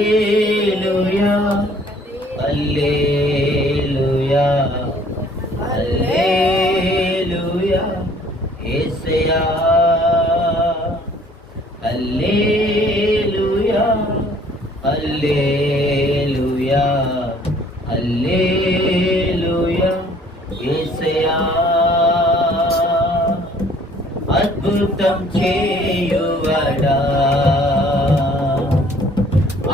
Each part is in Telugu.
హల్లెలూయా హల్లెలూయా హల్లెలూయా యేసయ్యా హల్లెలూయా హల్లెలూయా హల్లెలూయా యేసయ్యా అద్భుతం చేయువాడా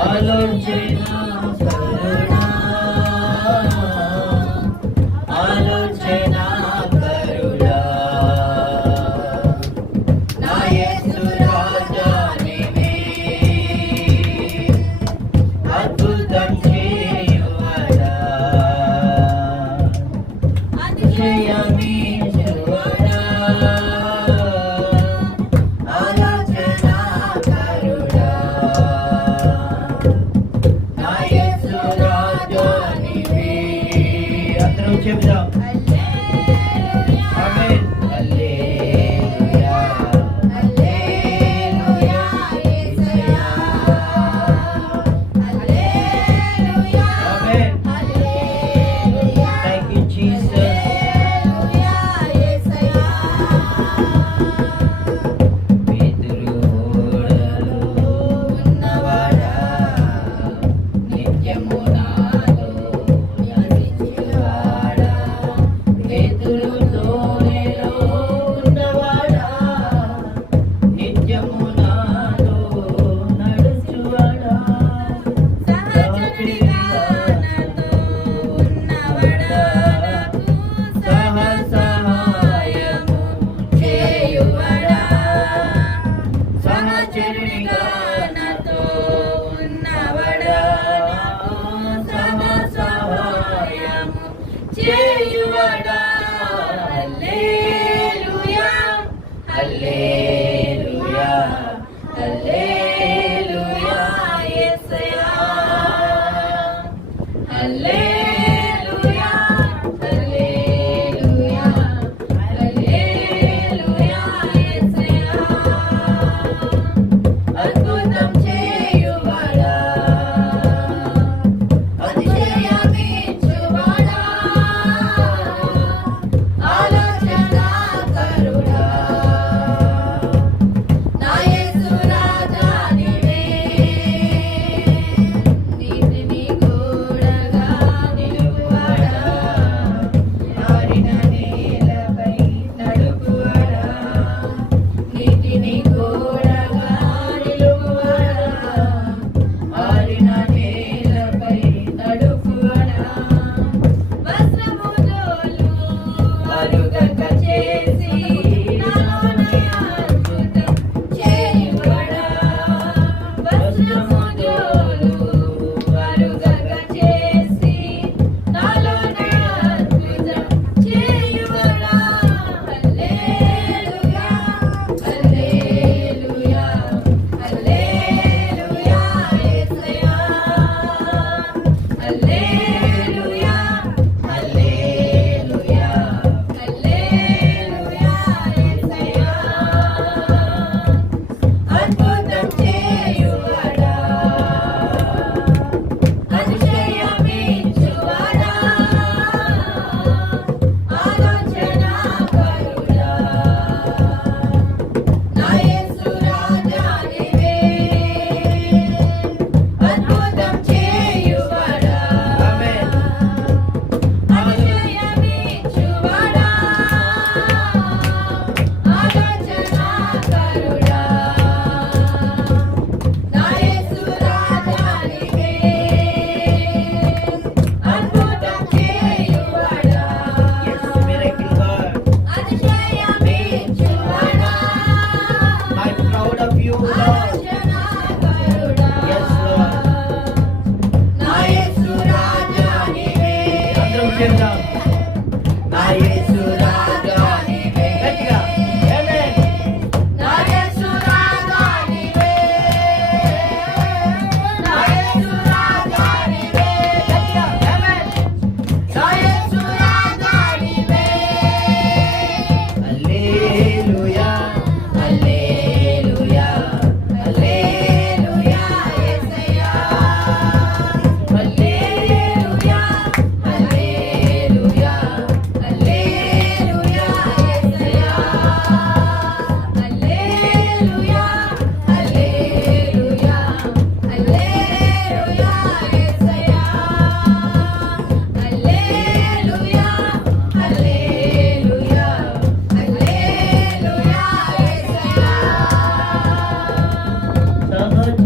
ఆలోచన కరుణా ఆలోచన కరుణా నా యేసు రాజా నీవే అద్భుతం చేయువాడా అతిశయమీయువాడా ఆలోచన కరుణా నా యేసు రాజా నీవే అందరూ చెప్దాం ఆమేన్ హల్లెలూయా హల్లెలూయా యేసయ్యా హల్లెలూయా ఆమేన్ హల్లెలూయా థాంక్ యూ జీసస్ హల్లెలూయా యేసయ్యా పేతురు ఓడలో ఉన్నవాడా నిత్యము నాలో నివసించువాడా పేతురు తోనెలో ఉన్నవాడా నిత్యము నాలో నడుచువాడా సహచరుడిగా నాతో ఉన్నవాడా సహాయము చేయువాడా సహచరుడిగా నాతో ఉన్నవాడా సహాయము చేయువాడా హల్లెలూయా హల్లెలూయా హల్లెలూయా యేసయ్యా హల్లెలూయా హల్లెలూయా హల్లెలూయా యేసయ్యా అద్భుతం చేయువాడా అతిశయమీయువాడా ఆలోచన కరుణా నా యేసు రాజా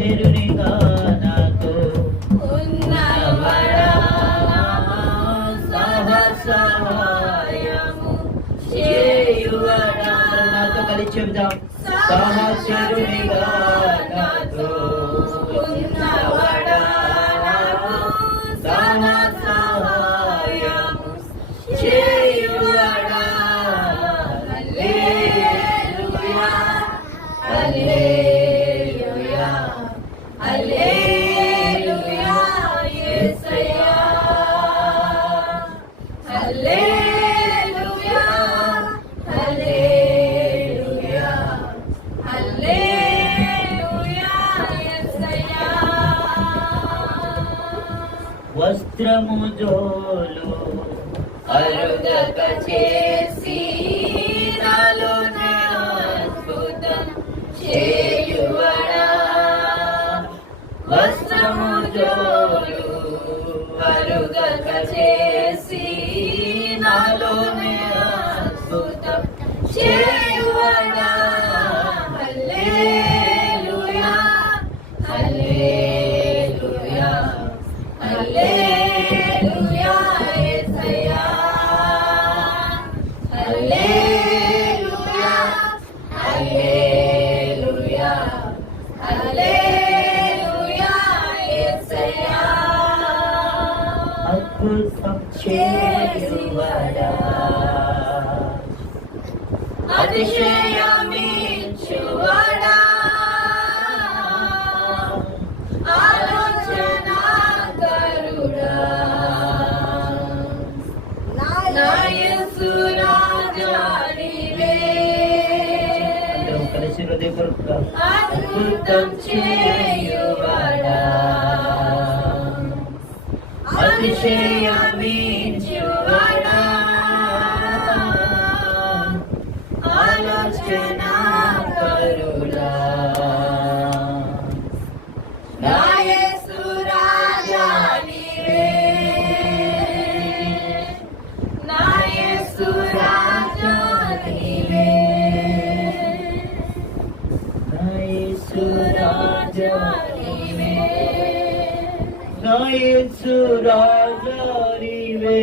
చేరునిగా నాతో ఉన్నవాడా సహాయము చేయువాడా. నాతో కలిసి చెబుదాం. సహచరునిగా నాతో ఉన్నవాడా నాకు సహాయము చేయువాడా. హల్లెలూయా హల్లెలూయా హల్లెలూయా యేసయ్యా. హల్లెలూయా హల్లెలూయా హల్లెలూయా యేసయ్యా. వస్త్రము జోలు అరుగక చేసి నాలోనే అద్భుతం చేయువాడా. వస్త్రము జోలు అరుగక చేసి నాలోనే అద్భుతం చేయువాడా. హల్లెలూయా హల్లెలూయా హల్లెలూయా యేసయ్యా. హల్లెలూయా హల్లెలూయా హల్లెలూయా యేసయ్యా. అద్భుతం చేయువాడా. అతిశయమించువాడా ఆలోచనాకరుడా. నా యేసు రాజా నీవే. అందరం కలిసి హృదయపూర్వకంగా అద్భుతం చేయువాడా అతిశయమించువాడా ఆలోచనాకరుడా. నా యేసు రాజా నీవే. నా యేసు రాజా నీవే. నా యేసు రాజా నీవే. నా యేసు రాజా నీవే.